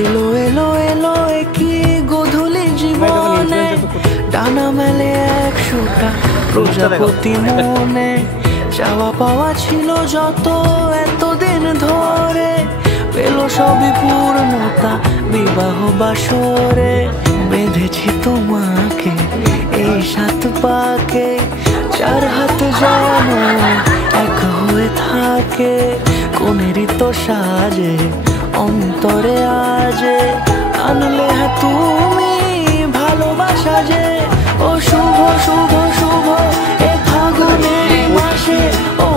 এলো এলো এলো কি গোধূলি জীবনে, ডানা মেলে একশোটা প্রজাপতি মনে। চাওয়া পাওয়া ছিল যত এতদিন ধরে, পেল সবই পূর্ণতা বিবাহ বাসরে। বেঁধেছি তোমাকে এই 7 পাকে, 4 হাত যেন এক হয়ে থাকে। কোনেরই তো সাজে অন্তরে আজে, আনলে তুমি ভালোবাসা যে। ও শুভ শুভ শুভ এ ফাগুনের মাসে, ও